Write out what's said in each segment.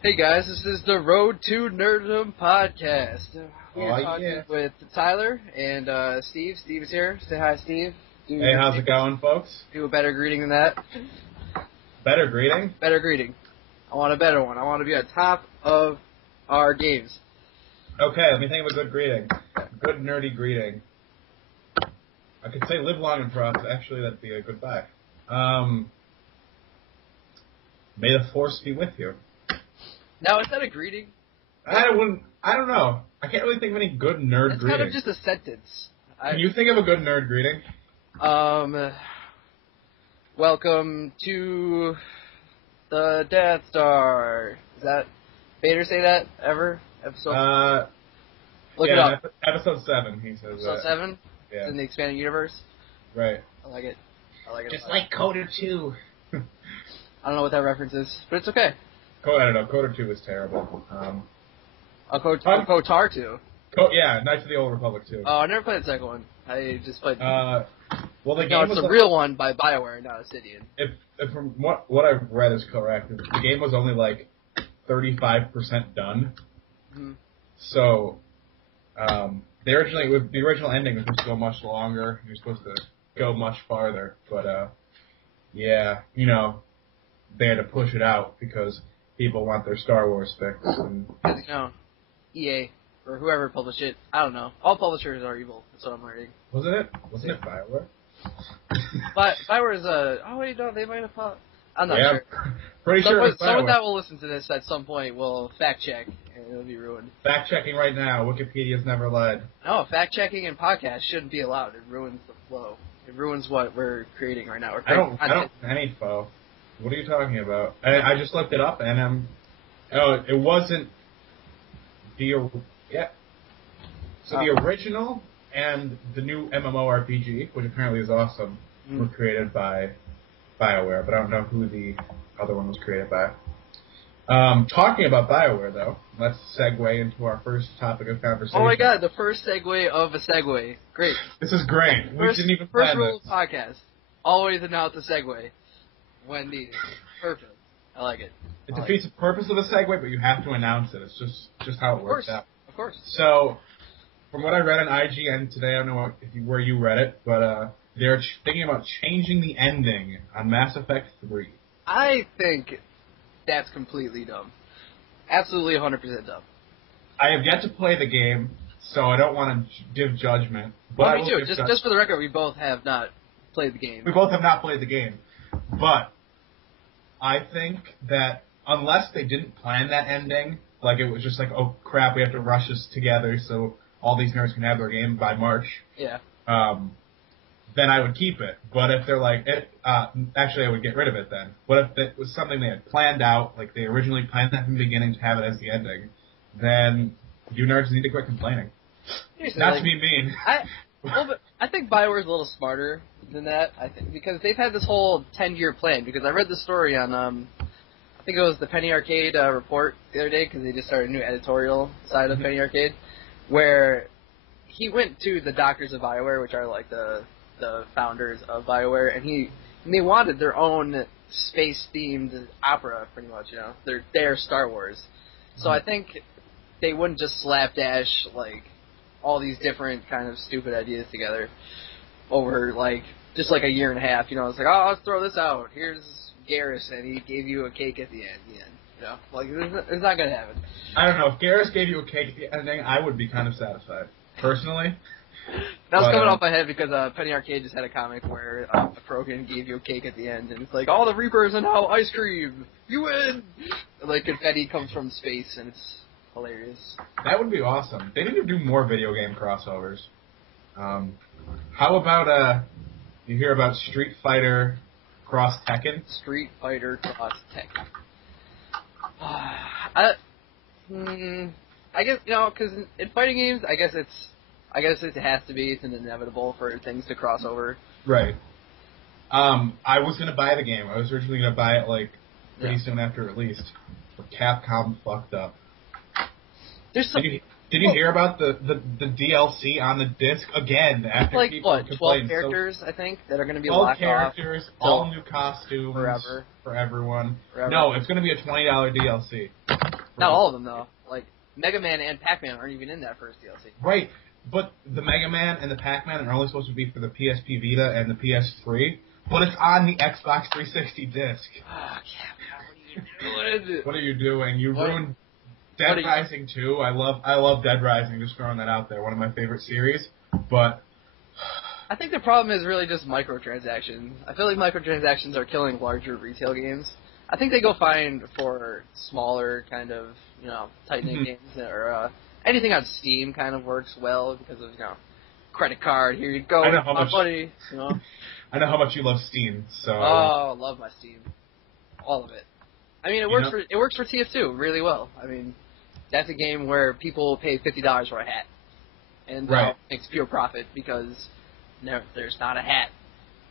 Hey guys, this is the Road to Nerdom podcast. We are talking with Tyler and Steve. Steve is here. Say hi, Steve. Hey, how's it going, folks? Do a better greeting than that. Better greeting? Better greeting. I want a better one. I want to be on top of our games. Okay, let me think of a good greeting. Good nerdy greeting. I could say live long and prosper. Actually, that'd be a goodbye. May the force be with you. Now, is that a greeting? I don't know. I can't really think of any good nerd greetings. It's kind of just a sentence. Can you think of a good nerd greeting? Welcome to the Death Star. Is that Vader say that ever? Episode? Look it up. Episode 7, he says Episode 7? Yeah. It's in the expanded universe? Right. I like it. Just like Coder 2. I don't know what that reference is, but it's okay. I don't know. Coder 2 was terrible. KOTOR 2. Yeah, Knights of the Old Republic 2. Oh, I never played the second one. I just played... well, the game it's was the real one by BioWare, not Obsidian. If from what I've read is correct, the game was only like 35% done. Mm-hmm. So, the original ending was supposed to go much longer. You're supposed to go much farther, but yeah, they had to push it out because people want their Star Wars fix. And EA or whoever published it, I don't know. All publishers are evil. That's what I'm learning. Wasn't it BioWare? But BioWare's they might have. I'm not sure. Pretty sure. Someone that will listen to this at some point will fact check, and it'll be ruined. Fact checking right now. Wikipedia's never lied. No, fact checking and podcasts shouldn't be allowed. It ruins the flow. It ruins what we're creating right now. I don't any foe. What are you talking about? I just looked it up, and it wasn't the So the original and the new MMORPG, which apparently is awesome, were created by BioWare, but I don't know who the other one was created by. Talking about BioWare, though, let's segue into our first topic of conversation. Oh my god, the first segue of a segue. Great. This is great. We didn't even plan this. First rule of podcast. Always announce the segue when needed. Perfect. I like it. It defeats the purpose of a segue, but you have to announce it. It's just how it works out. Of course. So, from what I read on IGN today, I don't know where you read it, but they're thinking about changing the ending on Mass Effect 3. I think that's completely dumb. Absolutely 100% dumb. I have yet to play the game, so I don't want to give judgment. But me too. Just for the record, we both have not played the game. We both have not played the game. But I think that unless they didn't plan that ending, like it was just like, oh crap, we have to rush this together so all these nerds can have their game by March. Yeah. Then I would keep it. But if they're like, actually I would get rid of it then. But if it was something they had planned out, like they originally planned that from the beginning to have it as the ending, then you nerds need to quit complaining. Not to be mean. But I think BioWare's a little smarter than that, I think, because they've had this whole 10-year plan, because I read the story on, I think it was the Penny Arcade report the other day, because they just started a new editorial side of Penny Arcade, where he went to the doctors of BioWare, which are like the founders of BioWare, and they wanted their own space-themed opera, pretty much, their Star Wars. So I think they wouldn't just slapdash, like, all these different kind of stupid ideas together over, like, just like a year and a half, it's like, oh, let's throw this out. Here's Garrus, and he gave you a cake at the end, Like, it's not going to happen. I don't know. If Garrus gave you a cake at the ending, I would be kind of satisfied, personally. That was coming off my head because Penny Arcade just had a comic where Krogan gave you a cake at the end, and it's like, all the Reapers are now ice cream! You win! And, like, confetti comes from space, and it's hilarious. That would be awesome. They need to do more video game crossovers. How about, you hear about Street Fighter cross Tekken? Street Fighter cross Tekken. I guess, because in fighting games, I guess it has to be. It's inevitable for things to cross over. Right. I was going to buy the game. I was originally going to buy it, like, pretty soon after release. But Capcom fucked up. There's Did you hear about the DLC on the disc again? After like people what, 12 complained, characters, I think, that are going to be 12 locked off characters, all new costumes forever. for everyone. Forever. No, it's going to be a $20 DLC. Not all of them though. Like Mega Man and Pac-Man aren't even in that first DLC. Right, but the Mega Man and the Pac-Man are only supposed to be for the PSP Vita and the PS3, but it's on the Xbox 360 disc. Oh, Capcom, what are you doing? What are you doing? You ruined Dead Rising 2. I love Dead Rising, just throwing that out there. One of my favorite series, but I think the problem is really just microtransactions. I feel like microtransactions are killing larger retail games. I think they go fine for smaller kind of, tight-knit games, or anything on Steam kind of works well because of, credit card, here you go, I know how much, buddy, I know how much you love Steam, so... Oh, love my Steam. All of it. I mean, it works for TF2 really well. I mean, that's a game where people pay $50 for a hat. And makes pure profit because there's not a hat.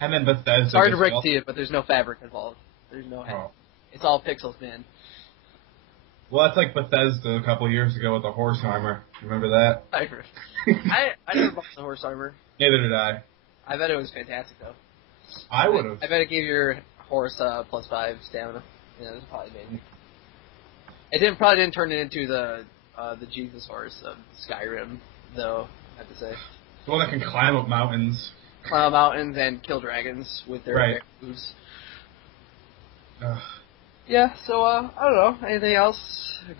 And then Bethesda... Sorry to break to you, but there's no fabric involved. There's no hat. Oh. It's all pixels, man. Well, that's like Bethesda a couple years ago with the horse armor. Remember that? I never bought the horse armor. Neither did I. I bet it was fantastic, though. I would have. I bet it gave your horse +5 stamina. Yeah, it was probably amazing. It probably didn't turn it into the Jesus horse of Skyrim, though, I have to say. The one that can climb up mountains. Climb mountains and kill dragons with their moves. Yeah, so, I don't know. Anything else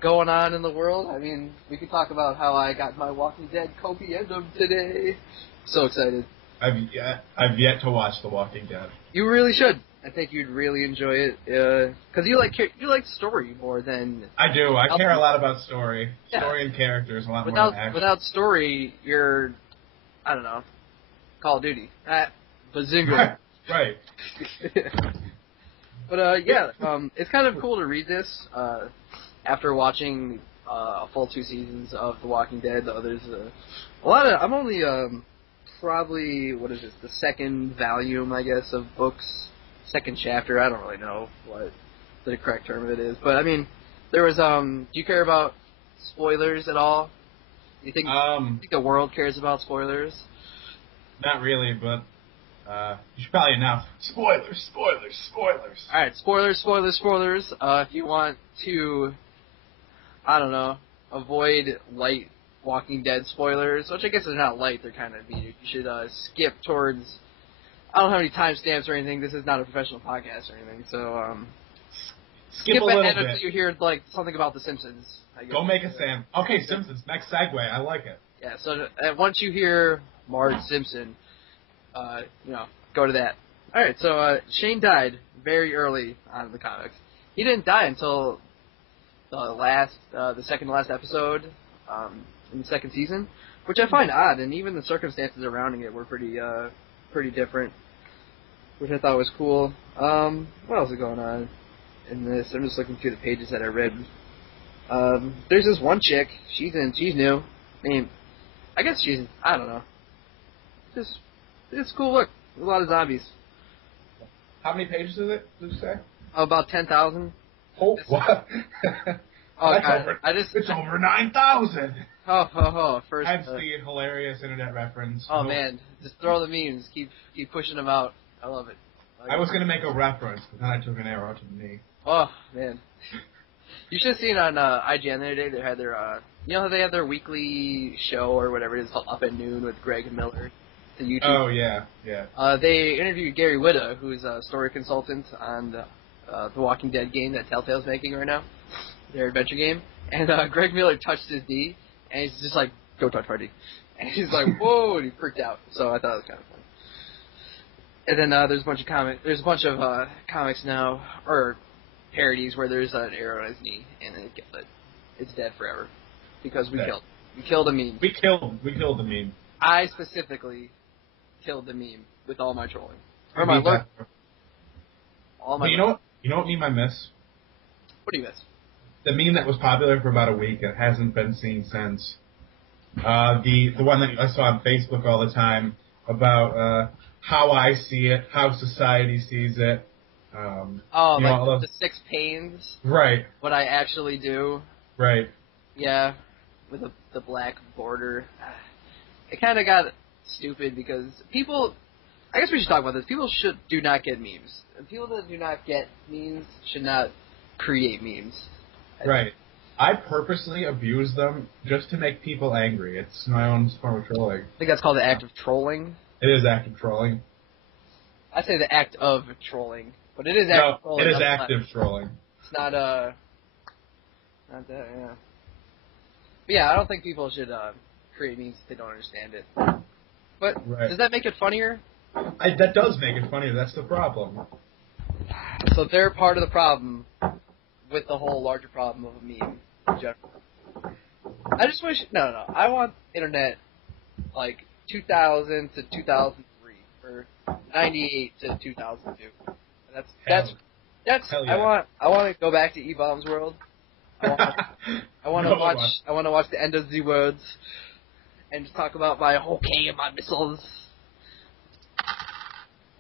going on in the world? I mean, we could talk about how I got my Walking Dead compendium today. So excited. I've yet to watch The Walking Dead. You really should. I think you'd really enjoy it, because you like story more than... I do. I care a lot about story. Yeah. Story and characters, a lot more than action. Without story, you're, I don't know, Call of Duty. Bazinga. Right. But, it's kind of cool to read this, after watching, a full 2 seasons of The Walking Dead. There's a lot of... I'm only, probably, what is this, the second volume, I guess, of books, second chapter. I don't really know what the correct term of it is. But, I mean, there was, do you care about spoilers at all? Do you think the world cares about spoilers? Not really, but... you should probably announce spoilers. Alright, spoilers. If you want to, I don't know, avoid light Walking Dead spoilers, which I guess is not light, they're kind of immediate. You should skip towards, I don't have any timestamps or anything, this is not a professional podcast or anything, so skip ahead until you hear like something about The Simpsons. I guess. Go make a Sam. Okay, Simpsons, next segue, I like it. Yeah, so once you hear Marge Simpson, go to that. Alright, so Shane died very early on in the comics. He didn't die until the second to last episode in the second season, which I find odd, and even the circumstances surrounding it were pretty different, which I thought was cool. What else is going on in this? I'm just looking through the pages that I read. There's this one chick. She's new. I mean, I guess I don't know. It's cool look. A lot of zombies. How many pages is it, did you say? About 10,000. Oh, what? Oh, God. It's over 9,000! First. That's the hilarious internet reference. Oh, man. Just throw the memes. Keep pushing them out. I love it. I was going to make a reference, but then I took an arrow to the knee. Oh, man. You should have seen on IGN the other day, they had their, how they have their weekly show or whatever it is called Up at Noon with Greg Miller? The YouTube. Oh, yeah. They interviewed Gary Whitta, who's a story consultant on the Walking Dead game that Telltale's making right now, their adventure game. And Greg Miller touched his knee, and he's just like, "Don't touch my knee." And he's like, "Whoa!" and he freaked out. So I thought it was kind of fun. And then there's a bunch of comics now, or parodies, where there's an arrow on his knee, and it's dead forever because we killed a meme. We killed the meme. I specifically killed the meme with all my trolling. Or my lurk. You know what meme I miss? What do you miss? The meme that was popular for about a week and hasn't been seen since. The one that I saw on Facebook all the time about how I see it, how society sees it. The 6 pains? Right. What I actually do? Right. Yeah. With the the black border. It kind of got stupid because people. I guess we should talk about this. People do not get memes. People that do not get memes should not create memes. Right. I purposely abuse them just to make people angry. It's my own form of trolling. I think that's called the act of trolling. It is active trolling. I say the act of trolling, but it is active trolling. It is active trolling. It's not that, yeah. But yeah, I don't think people should create memes if they don't understand it. But does that make it funnier? That does make it funnier. That's the problem. So they're part of the problem with the whole larger problem of a meme in general. I just wish... No. I want internet like 2000 to 2003 or 98 to 2002. That's Hell yeah. I want to go back to E-Bomb's world. I want to watch the end of the words and just talk about my okay and my missiles.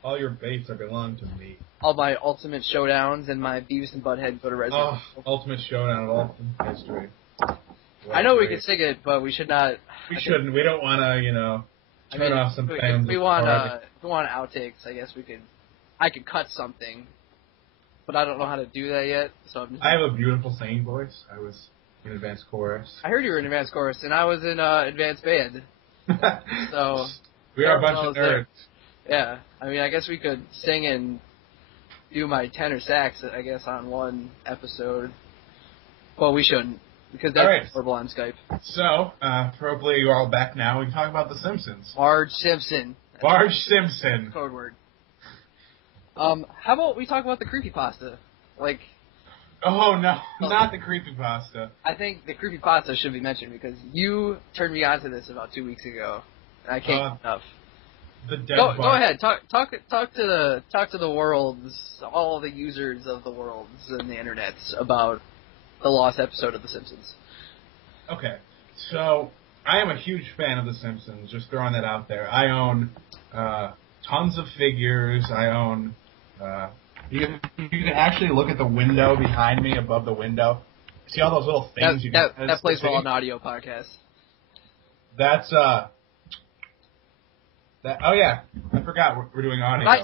All your baits belong to me. All my ultimate showdowns and my Beavis and Butthead go to Resident. Ultimate showdown of all history. I know we could sing it, but we should not. We shouldn't. We don't want to, turn off some fans. If we want outtakes, I guess we could. I could cut something, but I don't know how to do that yet. So I have a beautiful singing voice. I was in advanced chorus. I heard you were in advanced chorus, and I was in advanced band. So we are a bunch of nerds. Yeah, I mean, I guess we could sing and do my tenor sax, I guess, on one episode. Well, we shouldn't, because that's horrible on Skype. So, probably you're all back now. We can talk about The Simpsons. Marge Simpson. Marge Simpson. Code word. How about we talk about the Creepypasta? Like... Oh, no, not the Creepypasta. I think the Creepypasta should be mentioned, because you turned me on to this about 2 weeks ago, and I can't get enough. Go ahead. Talk to the worlds, all the users of the worlds and the internets about the lost episode of The Simpsons. Okay, so I am a huge fan of The Simpsons. Just throwing that out there. I own tons of figures. I own. You can actually look at the window behind me, above the window. See all those little things that plays well on audio podcasts. That's oh yeah, I forgot we're doing audio. Nice.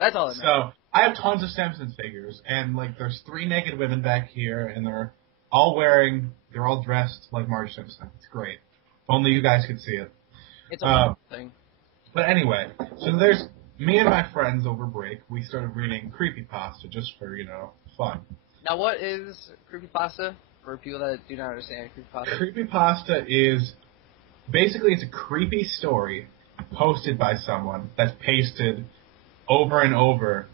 That's all. So I have tons of Simpsons figures, and like there's 3 naked women back here, and they're all dressed like Marge Simpson. It's great. If only you guys could see it. It's a wonderful thing. But anyway, so there's me and my friends over break. We started reading Creepypasta just for fun. Now, what is Creepypasta for people that do not understand Creepypasta? Creepypasta is basically it's a creepy story posted by someone that's pasted over and over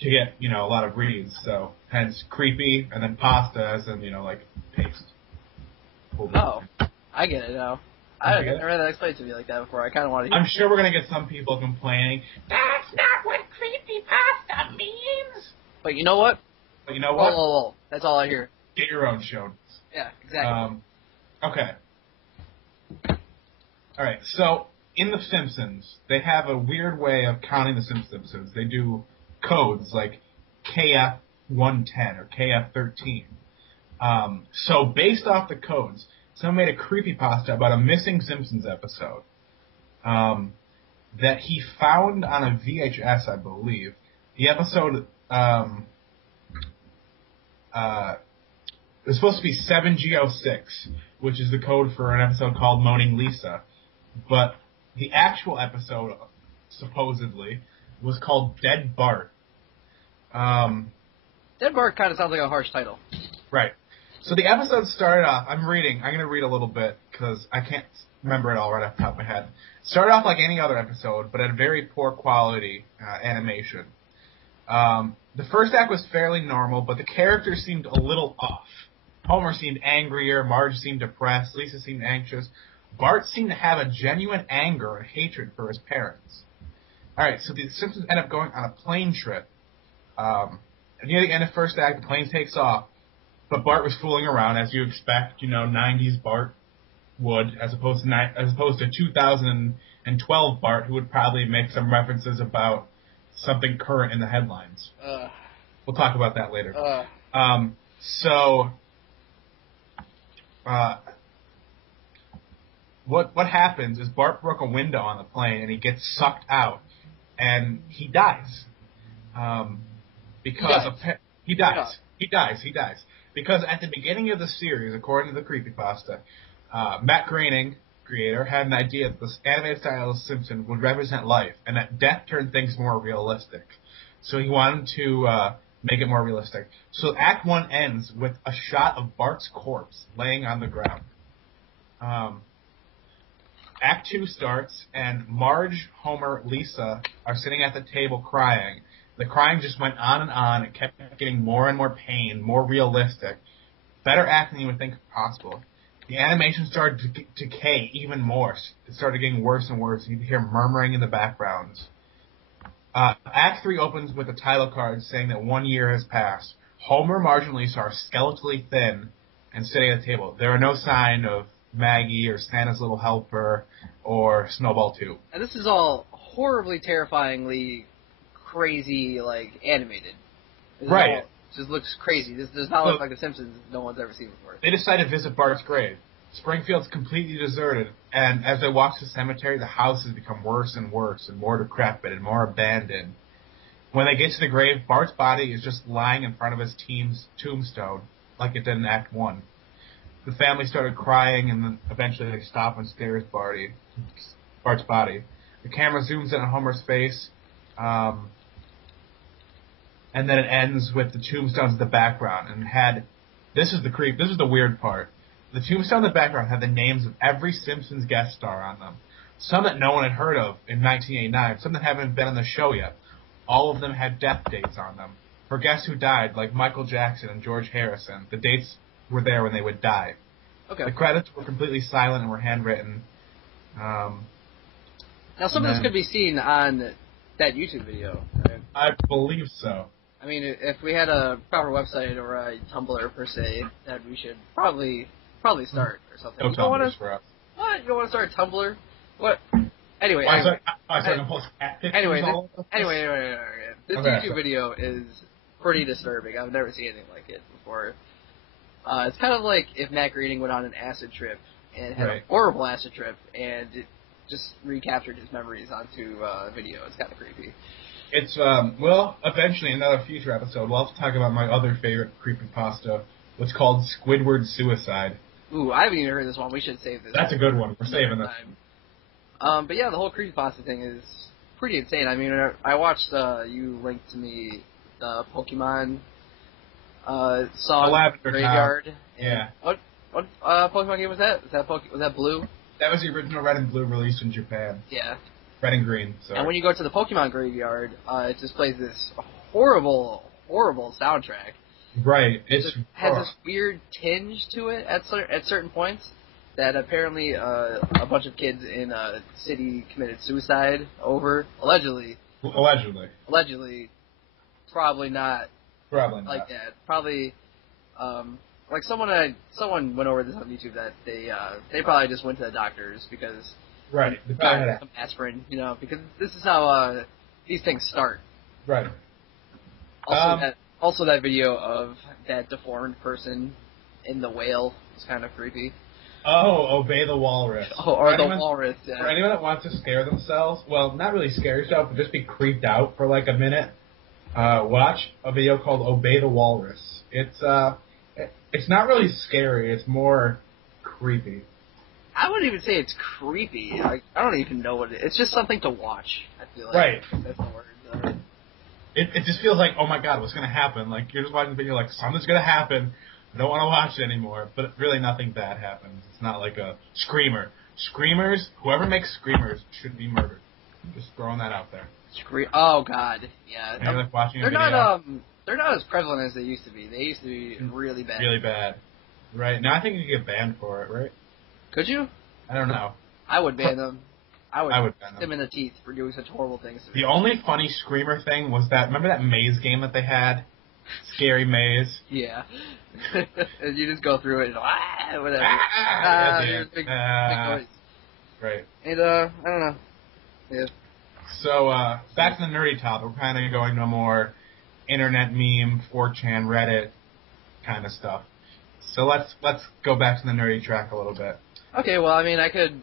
to get, a lot of reads. So, hence creepy, and then pasta as in, like, paste. Oh, I get it now. I never had that explained to me like that before. I kind of want to hear I'm sure we're going to get some people complaining, that's not what creepypasta means! But you know what? Whoa. That's all I hear. Get your own show. Yeah, exactly. Okay. Alright, so in The Simpsons, they have a weird way of counting The Simpsons. They do codes like KF110 or KF13. So based off the codes, someone made a creepypasta about a missing Simpsons episode that he found on a VHS, I believe. The episode was supposed to be 7G06, which is the code for an episode called Moaning Lisa. But the actual episode, supposedly, was called Dead Bart. Dead Bart kind of sounds like a harsh title. Right. So the episode started off, I'm going to read a little bit, because I can't remember it all right off the top of my head. Started off like any other episode, but at a very poor quality animation. The first act was fairly normal, but the characters seemed a little off. Homer seemed angrier, Marge seemed depressed, Lisa seemed anxious. Bart seemed to have a genuine anger and hatred for his parents. Alright, so the Simpsons end up going on a plane trip. Near the end of the first act, the plane takes off, but Bart was fooling around, as you expect, 90s Bart would, as opposed to 2012 Bart, who would probably make some references about something current in the headlines. We'll talk about that later. what happens is Bart broke a window on the plane and he gets sucked out and he dies. Because he dies. He dies. Because at the beginning of the series, according to the Creepypasta, Matt Groening, creator, had an idea that this animated style of Simpson would represent life, and that death turned things more realistic. So he wanted to make it more realistic. So Act 1 ends with a shot of Bart's corpse laying on the ground. Act 2 starts, and Marge, Homer, Lisa are sitting at the table crying. The crying just went on. It kept getting more and more pain, more realistic. Better acting than you would think possible. The animation started to decay even more. It started getting worse and worse. You could hear murmuring in the background. Act 3 opens with a title card saying that 1 year has passed. Homer, Marge, and Lisa are skeletally thin and sitting at the table. There are no sign of Maggie or Santa's Little Helper or Snowball 2. And this is all horribly, terrifyingly crazy, animated. Right. Just looks crazy. This does not look like The Simpsons no one's ever seen before. They decide to visit Bart's grave. Springfield's completely deserted, and as they walk to the cemetery, the houses become worse and worse, and more decrepit and more abandoned. When they get to the grave, Bart's body is just lying in front of his team's tombstone, like it did in Act 1. The family started crying, and then eventually they stop and stare at Bart's body. The camera zooms in on Homer's face, and then it ends with the tombstones in the background. And this is the weird part. The tombstone in the background had the names of every Simpsons guest star on them. Some that no one had heard of in 1989, some that haven't been on the show yet. All of them had death dates on them. For guests who died, like Michael Jackson and George Harrison, the dates were there when they would die. Okay. The credits were completely silent and were handwritten. Now, some of this could be seen on that YouTube video. Right? I believe so. I mean, if we had a proper website or a Tumblr per se, that we should probably start or something. No Tumblrs for us. What? You don't want to start a Tumblr? What? Anyway. Anyway. This YouTube video is pretty disturbing. I've never seen anything like it before. It's kind of like if Matt Groening went on an acid trip and had a horrible acid trip and it just recaptured his memories onto video. It's kind of creepy. It's, eventually in another future episode, we'll have to talk about my other favorite creepypasta, what's called Squidward Suicide. Ooh, I haven't even heard this one. We should save this. That's a good one. We're saving this. But yeah, the whole creepypasta thing is pretty insane. I mean, I watched, you linked to me the Pokemon song Graveyard. Yeah. What Pokemon game was that? Was that Blue? That was the original Red and Blue released in Japan. Yeah. Red and Green, sorry. And when you go to the Pokemon Graveyard, it just plays this horrible, horrible soundtrack. Right. It has this weird tinge to it at certain points that apparently a bunch of kids in a city committed suicide over. Allegedly. Probably not. Like that. Probably, like someone went over this on YouTube that they probably just went to the doctors because right, they probably had some aspirin, because this is how these things start. Right. Also, that video of that deformed person in the whale was kind of creepy. Oh, Obey the Walrus. Oh, or the walrus. Yeah. For anyone that wants to scare themselves, well, not really scare yourself, but just be creeped out for like a minute. Watch a video called Obey the Walrus. It's not really scary. It's more creepy. I wouldn't even say it's creepy. Like, I don't even know what it is. It's just something to watch, I feel like. Right. That's the word. It just feels like, oh my god, what's going to happen? Like, you're just watching the video like, something's going to happen. I don't want to watch it anymore. But really nothing bad happens. It's not like a screamer. Screamers, whoever makes screamers should be murdered. Just throwing that out there. Oh god, yeah. And you're like watching a video. They're not as prevalent as they used to be. They used to be really bad. Really bad. Right. Now I think you could get banned for it, right? Could you? I don't know. I would ban them. I would ban them in the teeth for doing such horrible things to me. The only funny screamer thing was remember that maze game that they had? Scary Maze? Yeah. And you just go through it and whatever. Big noise. Right. And I don't know. Yeah. So, back to the nerdy topic. We're kind of going no more internet meme, 4chan, Reddit kind of stuff. So let's go back to the nerdy track a little bit. Okay, well, I mean, I could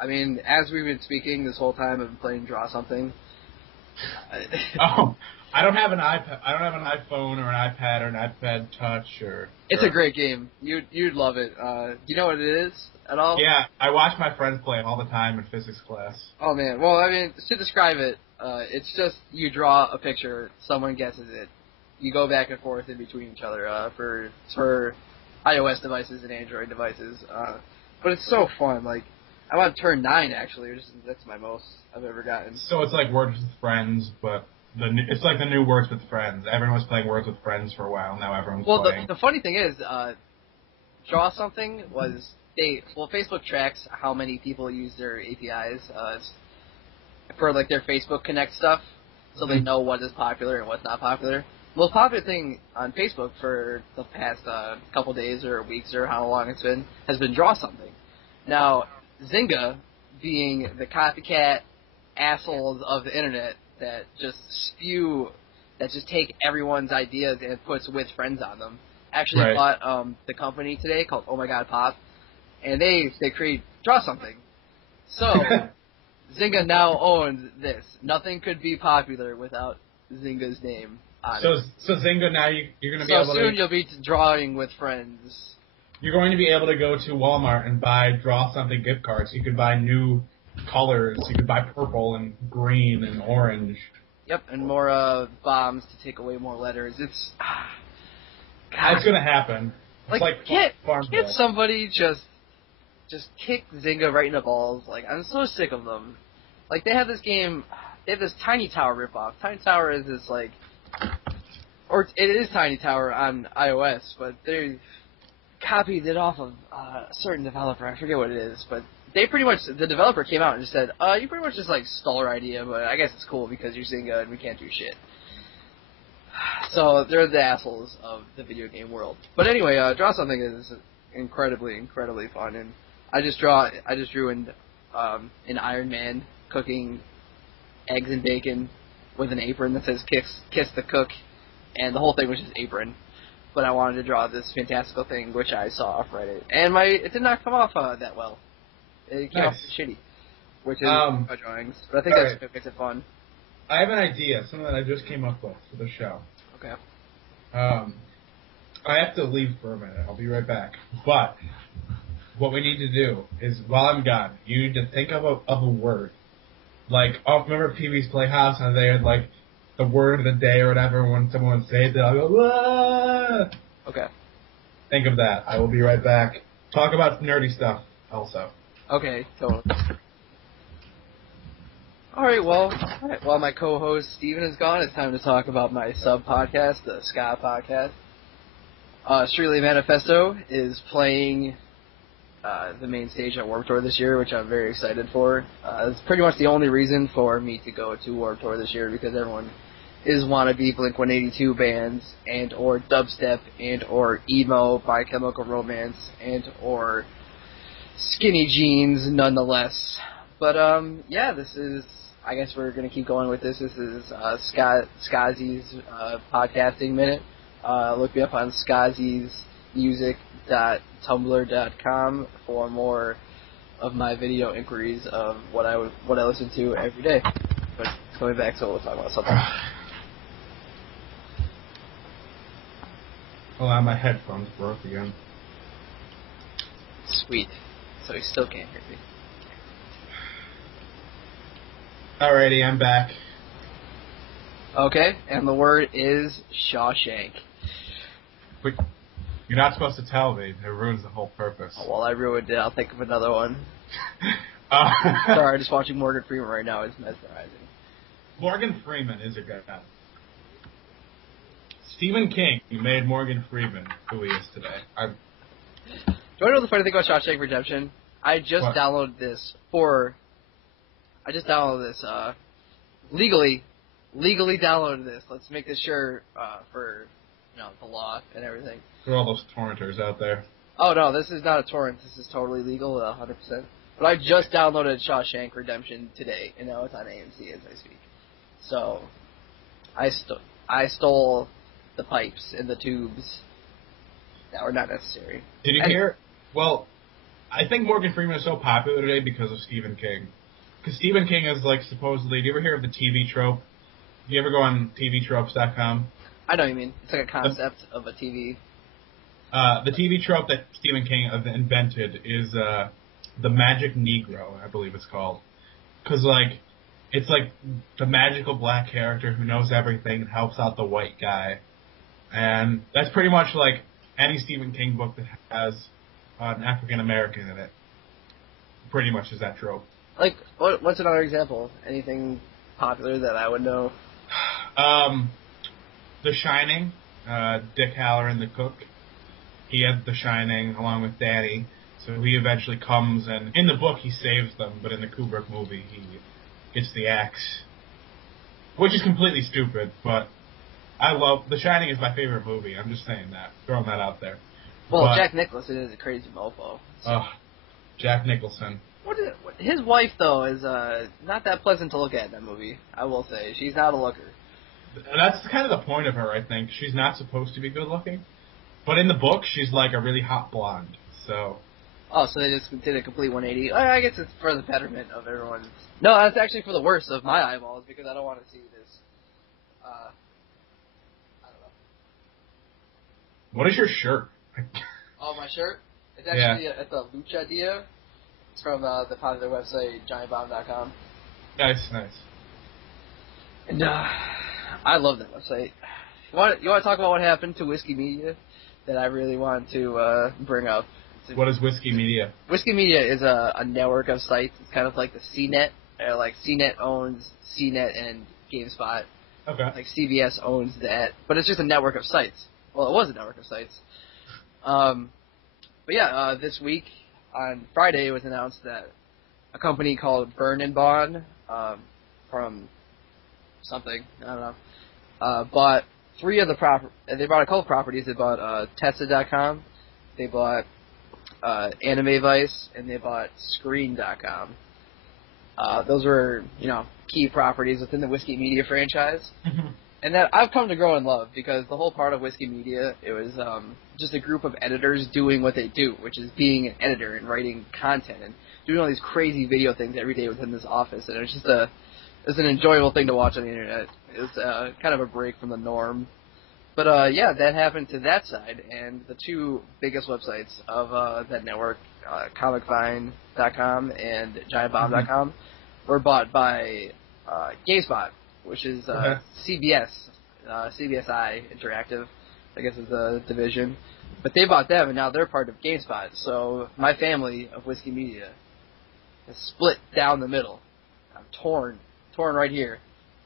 I mean, as we've been speaking this whole time, I've been playing Draw Something. Oh, I don't have an iPad. I don't have an iPhone or an iPad or an iPad Touch or. It's a great game. You'd love it. Do you know what it is at all? Yeah, I watch my friends play it all the time in physics class. Oh man. Well, I mean, to describe it, it's just you draw a picture, someone guesses it. You go back and forth in between each other for iOS devices and Android devices. But it's so fun. Like, I'm on turn 9 actually. That's my most I've ever gotten. So it's like Words with Friends, but it's like the new Words with Friends. Everyone was playing Words with Friends for a while. Now everyone's playing. Well, the funny thing is, Draw Something was Facebook tracks how many people use their APIs for like their Facebook Connect stuff, so they know what is popular and what's not popular. The most popular thing on Facebook for the past couple days or weeks or how long it's been has been Draw Something. Now, Zynga, being the copycat assholes of the internet that just take everyone's ideas and puts with friends on them, actually bought the company today called Oh My God Pop, and they create Draw Something. So, Zynga now owns this. Nothing could be popular without Zynga's name on it. So Zynga, now you're going to be able to... So soon you'll be drawing with friends. You're going to be able to go to Walmart and buy Draw Something gift cards. You could buy new colors. You could buy purple and green and orange. Yep, and more bombs to take away more letters. It's... It's going to happen. It's like can't Farmville. somebody just kick Zynga right in the balls? Like, I'm so sick of them. Like, they have this game... They have this Tiny Tower ripoff. Tiny Tower is this, like... Or it is Tiny Tower on iOS, but they copied it off of a certain developer. I forget what it is, but they pretty much... The developer came out and just said, you pretty much just, like, stole our idea, but I guess it's cool because you're Zynga and we can't do shit. So, they're the assholes of the video game world. But anyway, Draw Something is incredibly, incredibly fun, and I just drew an Iron Man cooking eggs and bacon with an apron that says kiss the cook, and the whole thing was just apron. But I wanted to draw this fantastical thing, which I saw off Reddit, and it did not come off that well. It came off shitty, which is my drawings. But I think that's what makes it fun. I have an idea, something that I just came up with for the show. Okay. I have to leave for a minute. I'll be right back. But what we need to do is, while I'm gone, you need to think of a word. Like, remember Pee-wee's Playhouse, and they had, like, the word of the day or whatever, when someone would say it, they'll go, "Wah!" Okay. Think of that. I will be right back. Talk about nerdy stuff, also. Okay, totally. Alright, well, while my co-host Steven is gone, it's time to talk about my sub-podcast, the Ska Podcast. Streetly Manifesto is playing the main stage at Warped Tour this year, which I'm very excited for. It's pretty much the only reason for me to go to Warped Tour this year, because everyone is wannabe Blink-182 bands, and or dubstep, and or emo by Chemical Romance, and or skinny jeans nonetheless. But yeah, this is... I guess we're going to keep going with this. This is Skazi's podcasting minute. Look me up on skazysmusic.tumblr.com for more of my video inquiries of what I listen to every day. But it's coming back, so we'll talk about something. Well, my headphones broke again. Sweet. So he still can't hear me. Alrighty, I'm back. Okay, and the word is Shawshank. But you're not supposed to tell me. It ruins the whole purpose. Oh, well, I ruined it. I'll think of another one. Sorry, just watching Morgan Freeman right now is mesmerizing. Morgan Freeman is a good guy. Stephen King made Morgan Freeman who he is today. Do you want to know the funny thing about Shawshank Redemption? I just downloaded this legally downloaded this. Let's make this sure for the law and everything. For all those torrenters out there. Oh no, this is not a torrent. This is totally legal, 100%. But I just downloaded Shawshank Redemption today, and now it's on AMC as I speak. So I stole the pipes and the tubes that were not necessary. Did you hear? Well, I think Morgan Freeman is so popular today because of Stephen King. Because Stephen King is, like, supposedly... Do you ever hear of the TV trope? Do you ever go on tvtropes.com? I know what you mean. It's like a concept of a TV. The TV trope that Stephen King invented is the Magic Negro, I believe it's called. Because, like, it's like the magical black character who knows everything and helps out the white guy. And that's pretty much like any Stephen King book that has an African American in it. Pretty much is that trope. Like, what's another example? Anything popular that I would know? The Shining, Dick Halloran, the cook. He had The Shining along with Danny. So he eventually comes, and in the book he saves them, but in the Kubrick movie he gets the axe. Which is completely stupid, but I love... The Shining is my favorite movie. I'm just saying that. Throwing that out there. Well, but, Jack Nicholson is a crazy mofo. Jack Nicholson. His wife, though, is not that pleasant to look at in that movie, I will say. She's not a looker. That's kind of the point of her, I think. She's not supposed to be good looking. But in the book, she's like a really hot blonde, so... Oh, so they just did a complete 180. I guess it's for the betterment of everyone. No, that's actually for the worst of my eyeballs, because I don't want to see this. I don't know. What is your shirt? Oh, my shirt? It's actually it's a Lucha Dia. It's from the popular website, giantbomb.com. Nice. And I love that website. You want to talk about what happened to Whiskey Media that I really want to bring up? What is Whiskey Media? Whiskey Media is a network of sites. It's kind of like the CNET. Like CNET owns CNET and GameSpot. Okay. Like CBS owns that, but it's just a network of sites. Well, it was a network of sites. But yeah, this week on Friday it was announced that a company called Burn and Bond from something, I don't know, bought three of the they bought a couple properties. They bought Tesla.com, they bought Anime Vice, and they bought Screen.com. Those were, key properties within the Whiskey Media franchise. And that I've come to grow and love, because the whole part of Whiskey Media, it was just a group of editors doing what they do, which is being an editor and writing content and doing all these crazy video things every day within this office. And it was just it's an enjoyable thing to watch on the internet. It was kind of a break from the norm. But yeah, that happened to that side, and the two biggest websites of that network, comicvine.com and giantbomb.com, were bought by GameSpot, which is CBS, CBSI Interactive, I guess is the division. But they bought them, and now they're part of GameSpot. So my family of Whiskey Media is split down the middle. I'm torn right here,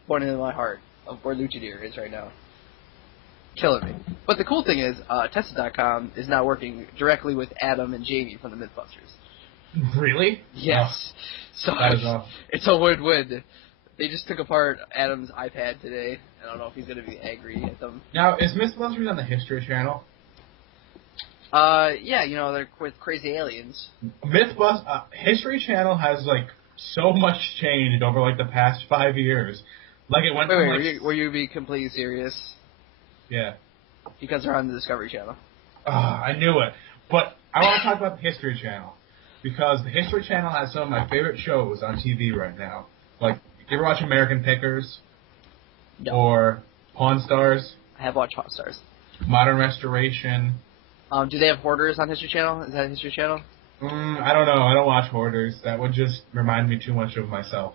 pointing in my heart of where Luchador is right now. Killing me. But the cool thing is, Tesla.com is now working directly with Adam and Jamie from the Mythbusters. Really? Yes. So it's a win-win. They just took apart Adam's iPad today. I don't know if he's going to be angry at them. Now, is Mythbusters on the History Channel? Yeah, they're with crazy aliens. History Channel has, like, so much changed over, like, the past 5 years. Like, it went from, like... Were you being completely serious? Yeah. Because they're on the Discovery Channel. I knew it. But I want to talk about the History Channel. Because the History Channel has some of my favorite shows on TV right now. Like, you ever watch American Pickers? No. Or Pawn Stars? I have watched Pawn Stars. Modern Restoration. Do they have Hoarders on History Channel? Is that History Channel? I don't know. I don't watch Hoarders. That would just remind me too much of myself.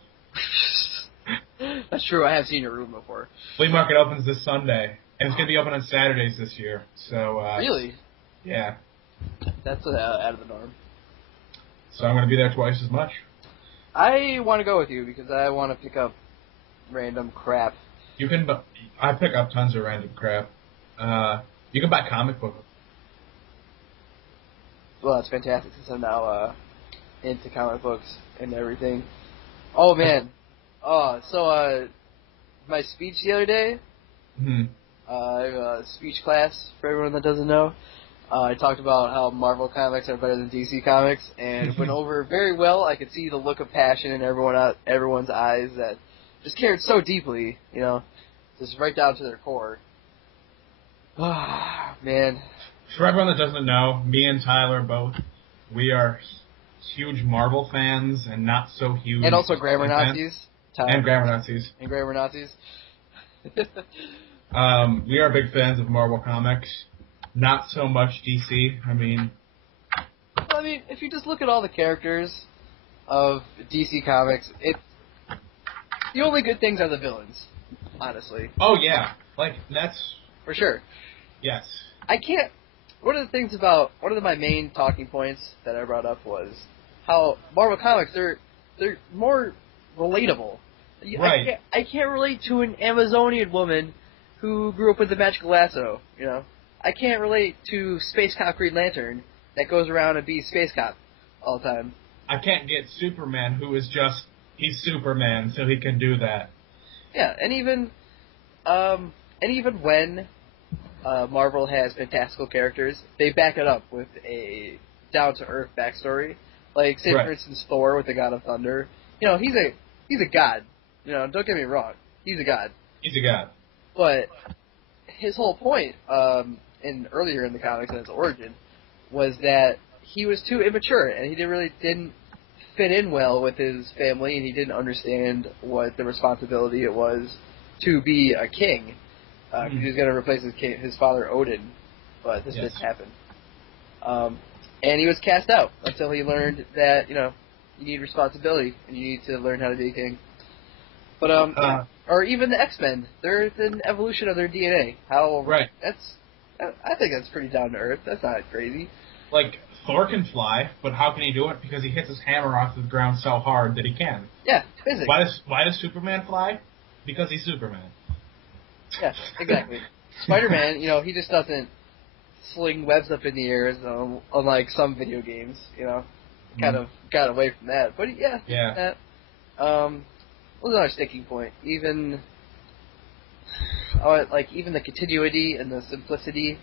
That's true. I have seen your room before. Flea Market opens this Sunday. And it's going to be open on Saturdays this year. So really? Yeah. That's out of the norm. So I'm going to be there twice as much. I want to go with you because I want to pick up random crap. You can. I pick up tons of random crap. You can buy comic books. Well, that's fantastic since I'm now into comic books and everything. Oh man. My speech the other day. I have a speech class for everyone that doesn't know. I talked about how Marvel comics are better than DC comics, and it went over very well. I could see the look of passion in everyone's eyes that just cared so deeply, just right down to their core. Man. For everyone that doesn't know, me and Tyler both we are huge Marvel fans and not so huge. And also grammar fans. Nazis. And grammar Nazis. And grammar Nazis. We are big fans of Marvel Comics. Not so much DC. I mean, if you just look at all the characters of DC Comics, the only good things are the villains, honestly. Oh, yeah. That's... For sure. Yes. One of my main talking points that I brought up was how Marvel Comics, they're more relatable. Right. I can't relate to an Amazonian woman who grew up with a magical lasso, you know. I can't relate to Space Cop Green Lantern that goes around and be Space Cop all the time. I can't get Superman, who is just, he's Superman, so he can do that. Yeah, and even when Marvel has fantastical characters, they back it up with a down-to-earth backstory. Like, say, for instance, Thor with the God of Thunder. You know, he's a god. You know, don't get me wrong. He's a god. He's a god. But his whole point, earlier in the comics and its origin, was that he was too immature, and he didn't fit in well with his family, and he didn't understand what the responsibility it was to be a king. He was going to replace his father Odin, but this didn't happen. And he was cast out until he learned that, you know, you need responsibility, and you need to learn how to be a king. But, or even the X-Men, there's an evolution of their DNA. I think that's pretty down to earth. That's not crazy. Like, Thor can fly, but how can he do it? Because he hits his hammer off the ground so hard that he can. Yeah, physics. Why does Superman fly? Because he's Superman. Yeah, exactly. Spider-Man, you know, he just doesn't sling webs up in the air, unlike some video games, you know. Kind of got away from that. But, yeah. That. What was another sticking point? Even the continuity and the simplicity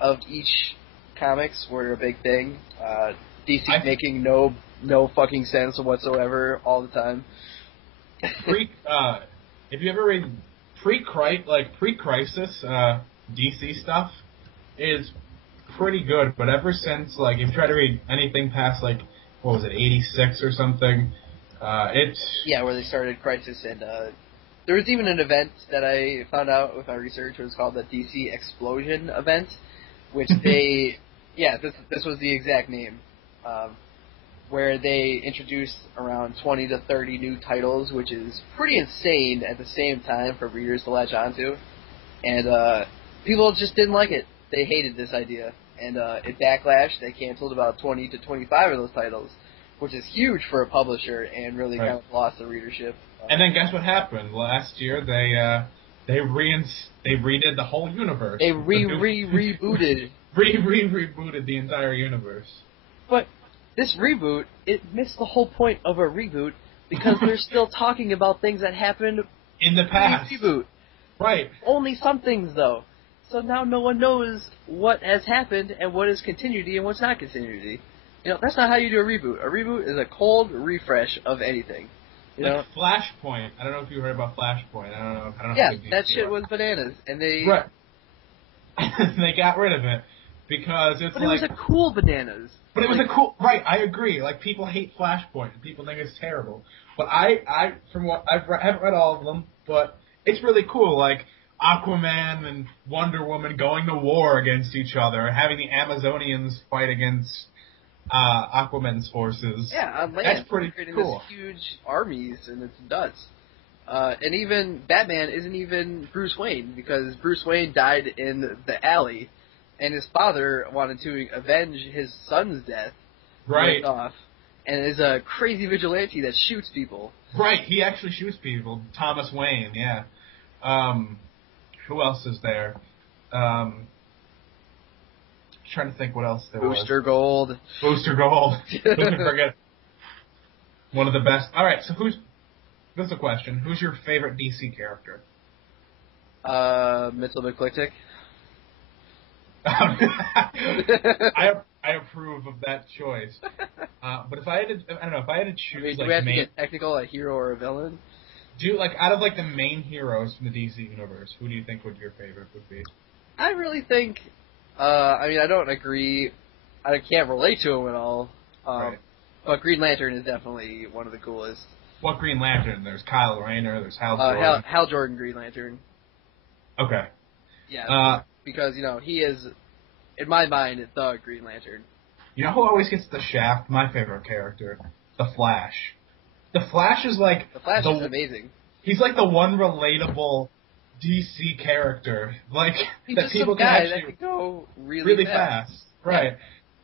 of each comics were a big thing. DC making no fucking sense whatsoever all the time. If you ever read pre-crisis DC stuff is pretty good, but ever since, like, if you try to read anything past, like, what was it, 86 or something, where they started Crisis, and there was even an event that I found out with my research. It was called the DC Explosion event, which this was the exact name, where they introduced around 20 to 30 new titles, which is pretty insane at the same time for readers to latch onto, and people just didn't like it. They hated this idea, and it backlashed. They canceled about 20 to 25 of those titles, which is huge for a publisher, and really kind of lost the readership. And then guess what happened? Last year, they redid the whole universe. They rebooted. Rebooted the entire universe. But this reboot, it missed the whole point of a reboot, because they're still talking about things that happened in the past. Reboot. Right. Only some things, though. So now no one knows what has happened and what is continuity and what's not continuity. You know, that's not how you do a reboot. A reboot is a cold refresh of anything. You know? Flashpoint. I don't know if you heard about Flashpoint. I don't know. Yeah, that shit was bananas, and they they got rid of it because it was a cool bananas. But it was a cool. Right, I agree. Like, people hate Flashpoint. People think it's terrible. But I from what I haven't read all of them, but it's really cool. Like, Aquaman and Wonder Woman going to war against each other, and having the Amazonians fight against Aquaman's forces. Yeah, on land. That's pretty cool. These huge armies, and it's nuts. And even Batman isn't even Bruce Wayne, because Bruce Wayne died in the alley, and his father wanted to avenge his son's death. Right. Off, and is a crazy vigilante that shoots people. Right, he actually shoots people. Thomas Wayne, yeah. Who else is there? Trying to think what else there was. Booster Gold. Who can forget? One of the best. All right, so this is a question. Who's your favorite DC character? Mitchell McClicktick. I approve of that choice. But if I had to choose, do we have to get technical, a hero or a villain? Out of the main heroes from the DC universe, who do you think your favorite would be? I really think, I don't agree I can't relate to him at all. Right. But Green Lantern is definitely one of the coolest. What Green Lantern? There's Kyle Rayner, there's Hal Jordan. Hal Jordan Green Lantern. Okay. Yeah, because, he is, in my mind, the Green Lantern. You know who always gets the shaft? My favorite character. The Flash. The Flash is like... The Flash is amazing. He's like the one relatable DC character. Like, he's that just people some guy can actually... that can go really fast. Right. Yeah.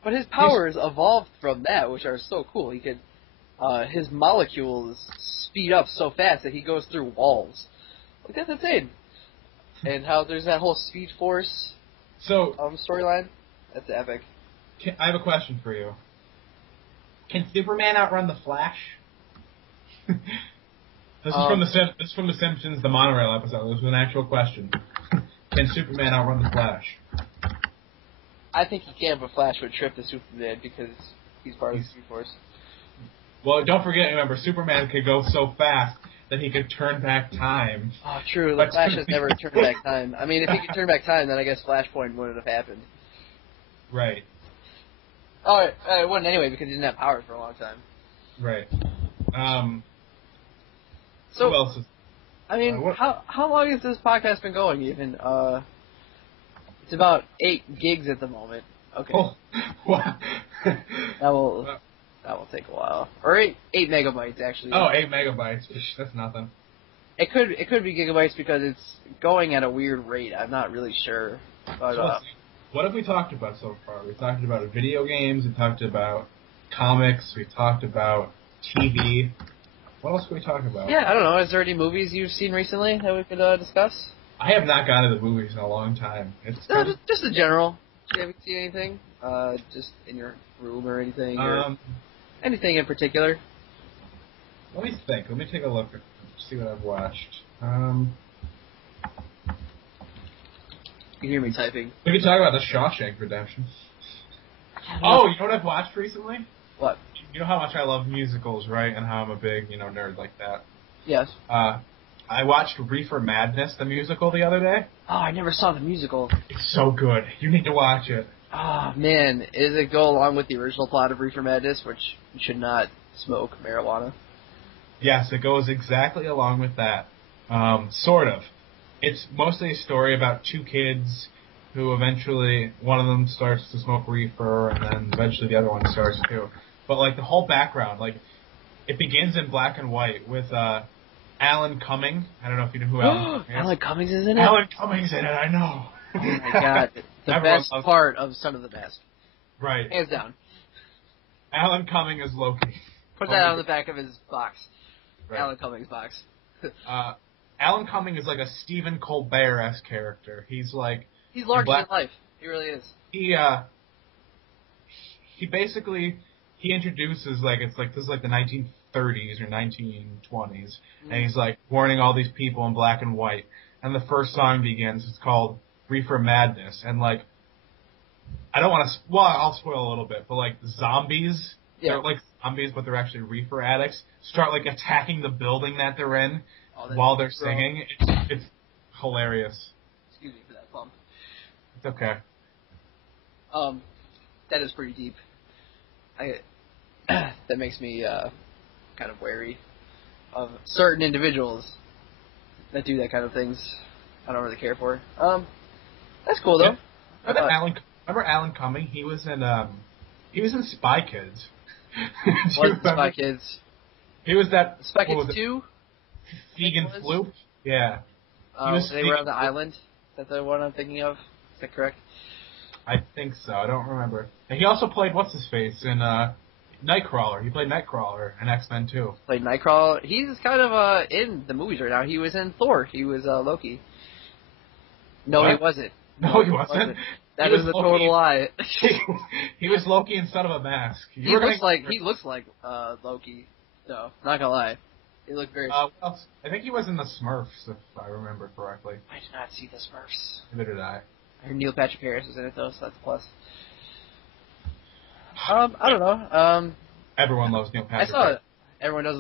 But his powers evolved from that, which are so cool. He could... his molecules speed up so fast that he goes through walls. Like, that's insane. And how there's that whole Speed Force storyline. That's epic. I have a question for you. Can Superman outrun the Flash? This is from the Simpsons, the monorail episode. This was an actual question. Can Superman outrun the Flash? I think he can, but Flash would trip the Superman because he's part of the Speed Force. Well, don't forget, remember, Superman could go so fast that he could turn back time. Oh, true. The Flash has never turned back time. I mean, if he could turn back time, then I guess Flashpoint wouldn't have happened. Right. Oh, it wouldn't anyway because he didn't have powers for a long time. Right. So, who else is... I mean, how long has this podcast been going even? It's about 8 gigs at the moment. Okay. Oh, wow. That will take a while. Or 8 megabytes, actually. Oh, 8 megabytes. That's nothing. It could be gigabytes because it's going at a weird rate. I'm not really sure. But, what have we talked about so far? We talked about video games. We talked about comics. We talked about TV. What else can we talk about? Yeah, I don't know. Is there any movies you've seen recently that we could discuss? I have not gone to the movies in a long time. Just in general. Have you seen anything? Just in your room or anything? Or anything in particular? Let me think. Let me take a look at see what I've watched. You can hear me typing. We can talk about the Shawshank Redemption. Oh, you know what I've watched recently? What? You know how much I love musicals, right? And how I'm a big, nerd like that. Yes. I watched Reefer Madness, the musical, the other day. Oh, I never saw the musical. It's so good. You need to watch it. Oh, man. Does it go along with the original plot of Reefer Madness, which you should not smoke marijuana? Yes, it goes exactly along with that. Sort of. It's mostly a story about 2 kids who eventually, one of them starts to smoke reefer, and then eventually the other one starts too. But, like, the whole background, like, it begins in black and white with Alan Cumming. I don't know if you know who Alan Cumming is. Alan Cummings is in it? Alan Cumming's in it, I know. Oh, my God. The best part of Son of the Mask. Right. Hands down. Alan Cumming is Loki. Put that on the back of his box. Right. Alan Cummings' box. Alan Cumming is like a Stephen Colbert-esque character. He's like... He's larger than life. He really is. He basically... He introduces, like, it's like, this is like the 1930s or 1920s, and he's like warning all these people in black and white. And the first song begins, it's called Reefer Madness, and like, I don't want to, well, I'll spoil a little bit, but like, zombies, they're like zombies, but they're actually reefer addicts, start like attacking the building that they're in while they're singing. It's hilarious. Excuse me for that bump. It's okay. That is pretty deep. That makes me kind of wary of certain individuals that do that kind of things. I don't really care for. That's cool though. Remember Alan Cumming? He was in Spy Kids. What Spy Kids? He was that Spy Kids 2? Vegan Floop? Yeah. They were on the island. Is that the one I'm thinking of? Is that correct? I think so. I don't remember. And he also played what's-his-face in Nightcrawler. He played Nightcrawler in X-Men 2. Played Nightcrawler. He's kind of in the movies right now. He was in Thor. He was Loki. No, what? He wasn't. No, he wasn't. That is a total lie. He was Loki in Son of a Mask. He looks like Loki. No, not gonna lie. He looked very... I think he was in the Smurfs, if I remember correctly. I did not see the Smurfs. Neither did I. I heard Neil Patrick Harris was in it, though, so that's a plus. I don't know. Everyone loves Neil Patrick Harris. Everyone does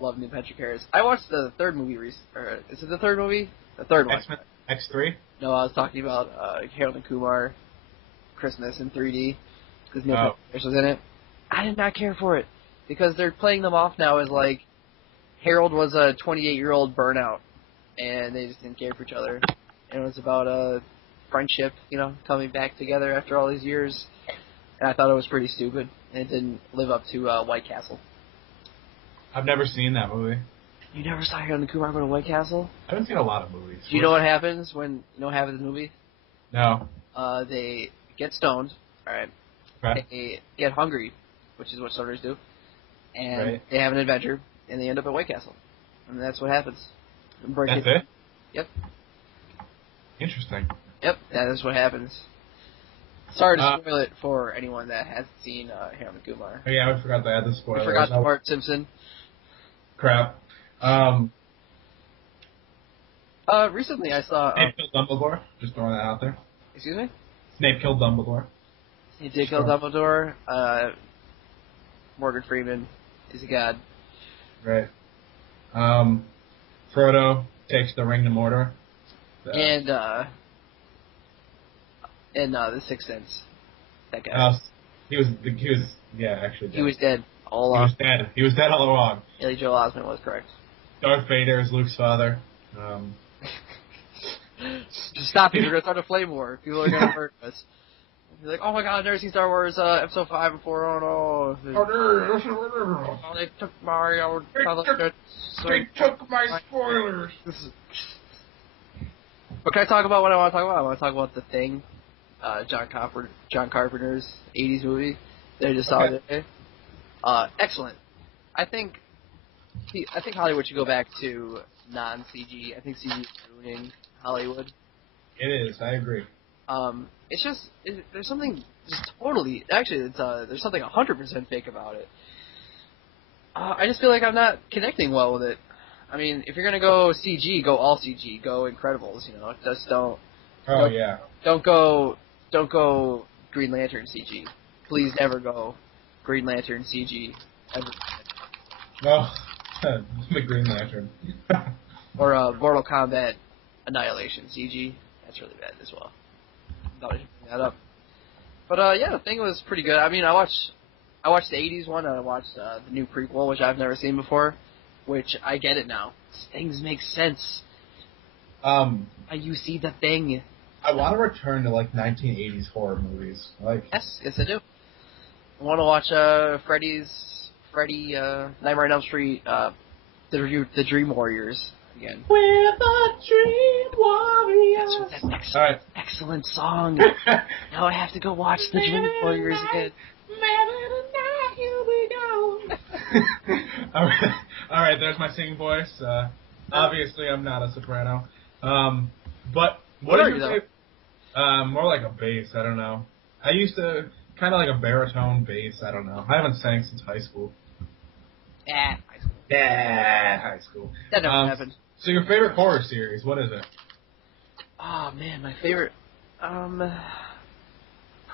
love Neil Patrick Harris. I watched the third movie or is it the third movie? The third one. X-Men X3? No, I was talking about Harold and Kumar, Christmas in 3D. because Neil Patrick was in it. I did not care for it because they're playing them off now as like Harold was a 28-year-old burnout, and they just didn't care for each other. And it was about a friendship, coming back together after all these years. And I thought it was pretty stupid, and it didn't live up to White Castle. I've never seen that movie. You never saw Harold and Kumar go to White Castle? I haven't seen a lot of movies. Do you know what happens when what happens in the movie? No. They get stoned, alright. Okay. They get hungry, which is what stoners do. And right. They have an adventure, and they end up at White Castle. And that's what happens. That's it? Yep. Interesting. Yep, that is what happens. Sorry to spoil it for anyone that hasn't seen Harold and Kumar. Oh, yeah, I forgot to add the spoilers. We forgot the Bart Simpson. Crap. Recently I saw... Snape killed Dumbledore. Just throwing that out there. Excuse me? Snape killed Dumbledore. He did kill Dumbledore. Morgan Freeman is a god. Right. Frodo takes the ring to Mordor. And the Sixth Sense. That guy. He was actually dead. He was dead all along. He was dead all along. Haley Joel Osment was correct. Darth Vader is Luke's father. Just stop it. You're going to start a flame war. People are going to hurt us. You're like, oh my god, I've never seen Star Wars Episode 5 before. Oh no. They took Mario. They took my spoilers. But can I talk about what I want to talk about? I want to talk about The Thing, John Carpenter's 80s movie that I just saw today. Excellent. I think Hollywood should go back to non-CG. I think CG is ruining Hollywood. It is. I agree. It's just there's something just totally there's something 100% fake about it. I just feel like I'm not connecting well with it. I mean, if you're gonna go CG, go all CG, go Incredibles. Just don't. Oh yeah. Don't go Green Lantern CG. Please never go Green Lantern CG ever. No, the Green Lantern. Or Mortal Kombat Annihilation CG. That's really bad as well. Thought I should bring that up. But The Thing was pretty good. I mean, I watched the 80s one, and I watched the new prequel, which I've never seen before, which I get it now. Things make sense. You see the Thing. I want to return to, 1980s horror movies. Yes, I do. I want to watch Freddy, Nightmare on Elm Street, the Dream Warriors again. We're the Dream Warriors. That's All right. Excellent song. Now I have to go watch the Dream Warriors again. All right, there's my singing voice. Obviously, I'm not a soprano. But what are your favorite? More like a bass. I don't know. I used to kind of like a baritone bass. I don't know. I haven't sang since high school. High school. High school. That never happened. So your favorite horror series? What is it? Oh man, my favorite.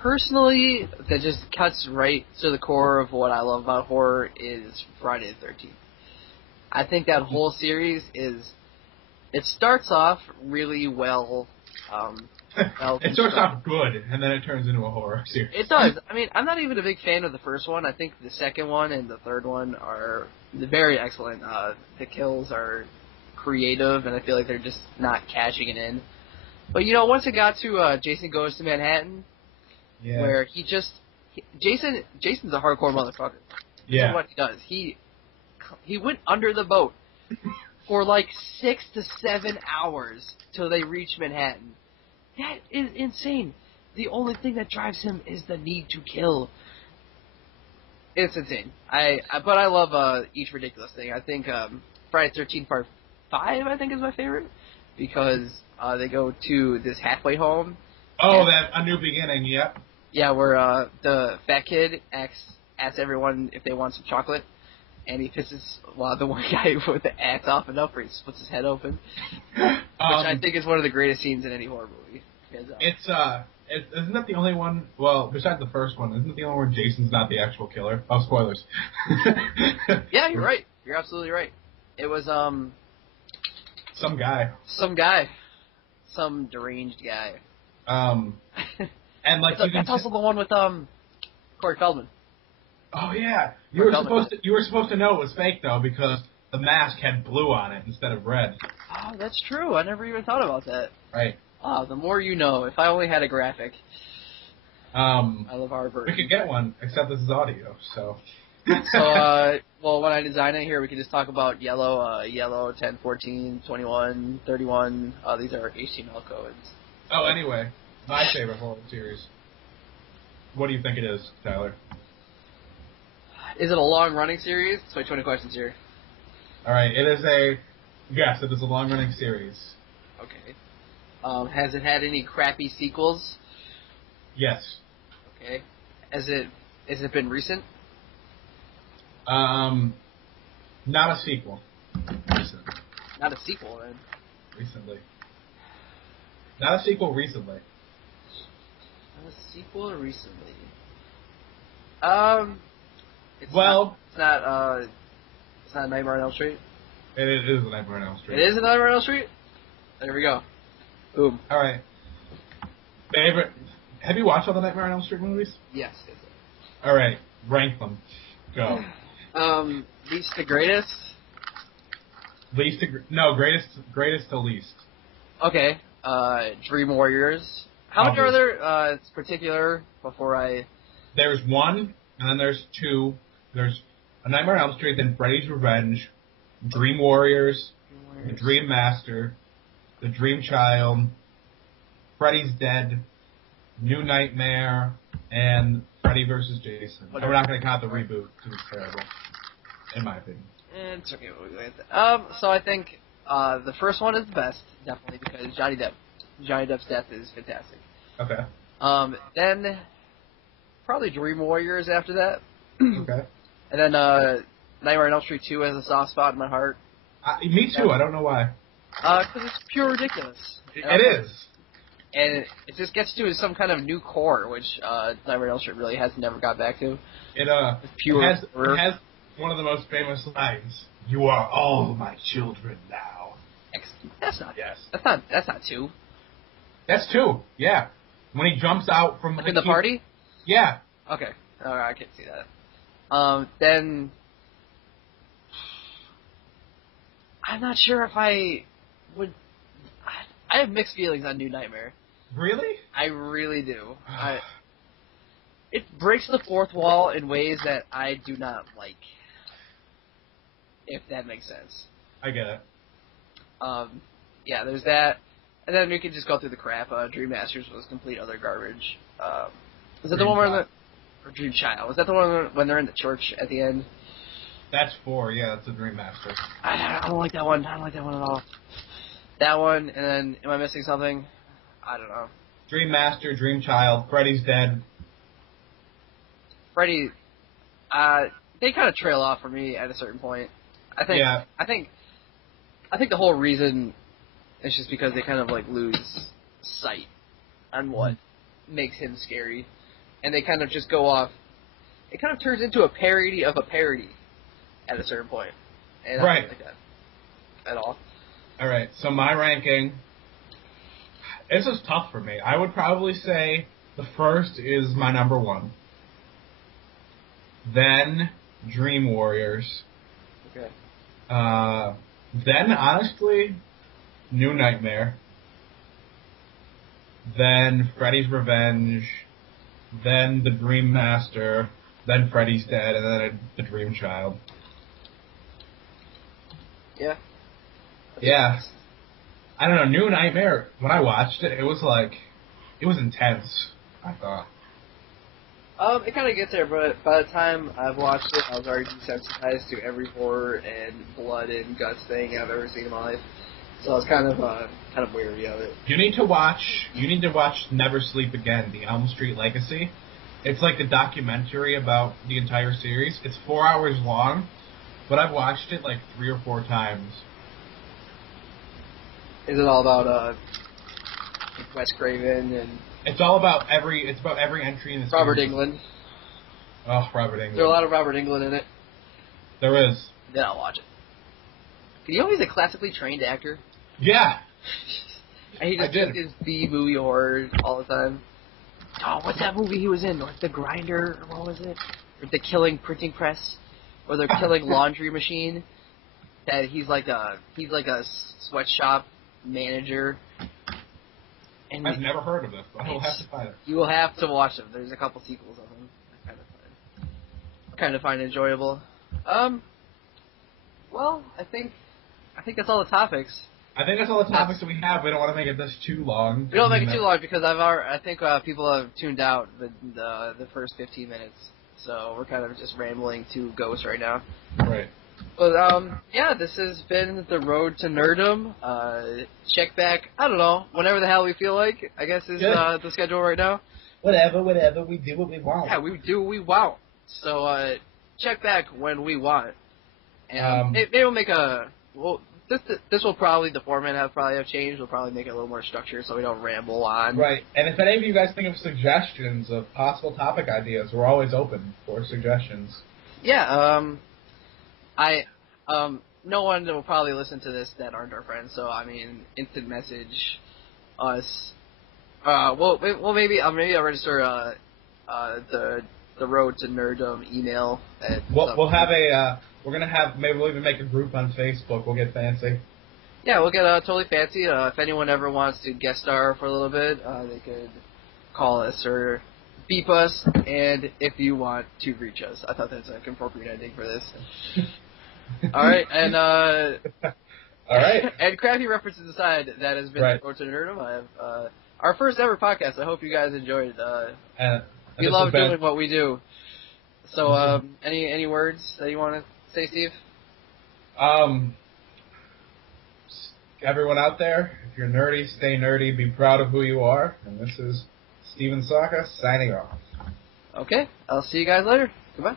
Personally, that just cuts right to the core of what I love about horror is Friday the 13th. I think that whole series it starts off really well. It starts off good, and then it turns into a horror series. It does. I mean, I'm not even a big fan of the first one. I think the second one and the third one are very excellent. The kills are creative, and I feel like they're just not cashing it in. But once it got to Jason Goes to Manhattan, where Jason's a hardcore motherfucker. Yeah. That's what he does. He went under the boat for 6 to 7 hours till they reach Manhattan. That is insane. The only thing that drives him is the need to kill. It's insane. But I love each ridiculous thing. I think Friday the 13th Part 5 I think is my favorite because they go to this halfway home. Oh, that A New Beginning. Yep. Yeah, where the fat kid asks everyone if they want some chocolate, and he pisses the one guy with the axe off enough where he splits his head open, which I think is one of the greatest scenes in any horror movie. Isn't that the only one? Well, besides the first one, isn't it the only one where Jason's not the actual killer? Oh, spoilers. Yeah, you're right. You're absolutely right. It was some guy, some deranged guy. And that's also the one with Corey Feldman. Oh yeah, you Corey were Feldman. supposed to know it was fake though because the mask had blue on it instead of red. Oh, that's true. I never even thought about that. Right. Oh, the more you know. If I only had a graphic. I love our version. We could get one, except this is audio, so. So, well, when I design it here, we can just talk about yellow, 10, 14, 21, 31. These are HTML codes. Oh, anyway, my favorite horror series. What do you think it is, Tyler? Is it a long-running series? So 20 questions here. All right, it is a... Yes, it is a long-running series. Okay. Has it had any crappy sequels? Yes. Okay. Has it been recent? Not a sequel. Recent. Not a sequel, then. Recently. Not a sequel recently. Not a sequel recently. It's not Nightmare on Elm Street. It is a Nightmare on Elm Street. It is a Nightmare on Elm Street? There we go. Boom. All right. Favorite. Have you watched all the Nightmare on Elm Street movies? Yes. All right. Rank them. Go. Least to greatest? Greatest to least. Okay. Dream Warriors. How many are there? It's particular before I... There's one, and then there's two. There's A Nightmare on Elm Street, then Freddy's Revenge, Dream Warriors, The Dream Master, The Dream Child, Freddy's Dead, New Nightmare, and Freddy vs. Jason. And we're not going to count the reboot because it's terrible, in my opinion. It's okay. So I think the first one is the best, definitely, because Johnny Depp's death is fantastic. Okay. Then probably Dream Warriors after that. Okay. And then Nightmare on Elm Street 2 has a soft spot in my heart. Me too. I don't know why. Because it's pure ridiculous. It is. And it just gets to some kind of new core, which Nightmare on Elm Street really has never got back to. It has one of the most famous lines. You are all my children now. That's not. Yes. That's not 2. That's 2. Yeah. When he jumps out from in the party. Yeah. Okay. All right, I can see that. Then I'm not sure if I would. I have mixed feelings on New Nightmare. Really? I really do. It breaks the fourth wall in ways that I do not like. If that makes sense. I get it. Yeah, there's that. And then we can just go through the crap. Dream Masters was complete other garbage. Is that the one where or Dream Child? Was that the one when they're in the church at the end? That's 4, yeah, that's a Dream Master. I don't like that one. I don't like that one at all. That one, and then, am I missing something? I don't know. Dream Master, Dream Child, Freddy's Dead. Freddy, they kind of trail off for me at a certain point. I think the whole reason is just because they kind of like lose sight on what makes him scary, and they kind of just go off. It kind of turns into a parody of a parody at a certain point, and I don't like that at all. All right, so my ranking. This is tough for me. I would probably say the first is my number 1. Then Dream Warriors. Okay. Then, honestly, New Nightmare. Then Freddy's Revenge. Then The Dream Master. Then Freddy's Dead. And then The Dream Child. Yeah. Yeah. I don't know, New Nightmare, when I watched it, it was intense, I thought. It kind of gets there, but by the time I've watched it, I was already desensitized to every horror and blood and guts thing I've ever seen in my life. So I was kind of wary of it. You need to watch Never Sleep Again, The Elm Street Legacy. It's like a documentary about the entire series. It's 4 hours long, but I've watched it like 3 or 4 times. Is it all about Wes Craven and? It's about every entry in the series. Robert Englund. Oh, Robert Englund. There's a lot of Robert Englund in it. There is. Then I'll watch it. You know he's a classically trained actor. Yeah. And he just is B-movie horror all the time. Oh, what's that movie he was in? Like The Grinder, or what was it? Or The Killing Printing Press, or The Killing Laundry Machine. That he's like a sweatshop manager. And I've never heard of this, but I will have to find it. You will have to watch them. There's a couple sequels of them. I kind of find enjoyable. Well, I think that's all the topics. I think that's all the topics that we have. We don't want to make it this too long. We don't make it too long because I think people have tuned out the first 15 minutes, so we're kind of just rambling to ghosts right now. Right. But yeah, this has been the road to Nerdom. Check back. I don't know, whenever the hell we feel like. I guess is the schedule right now. Whatever. We do what we want. Yeah, we do what we want. So check back when we want. And maybe we'll make a This will probably, the format have changed. We'll probably make it a little more structured so we don't ramble on. Right. And if any of you guys think of suggestions of possible topic ideas, we're always open for suggestions. Yeah, no one will probably listen to this that aren't our friends, so, I mean, instant message us. Well, maybe I'll register, the road to Nerdom email. We'll have maybe we'll even make a group on Facebook. We'll get fancy. Yeah, we'll get totally fancy. If anyone ever wants to guest star for a little bit, they could call us or beep us, and if you want to reach us. I thought that's an appropriate ending for this. All right, and all right, and crappy references aside, that has been the Road to Nerdom. I have our first ever podcast. I hope you guys enjoyed. We love doing what we do. So, any words that you want to say, Steve? Everyone out there, if you're nerdy, stay nerdy. Be proud of who you are. And this is Steven Saka signing off. Okay, I'll see you guys later. Goodbye.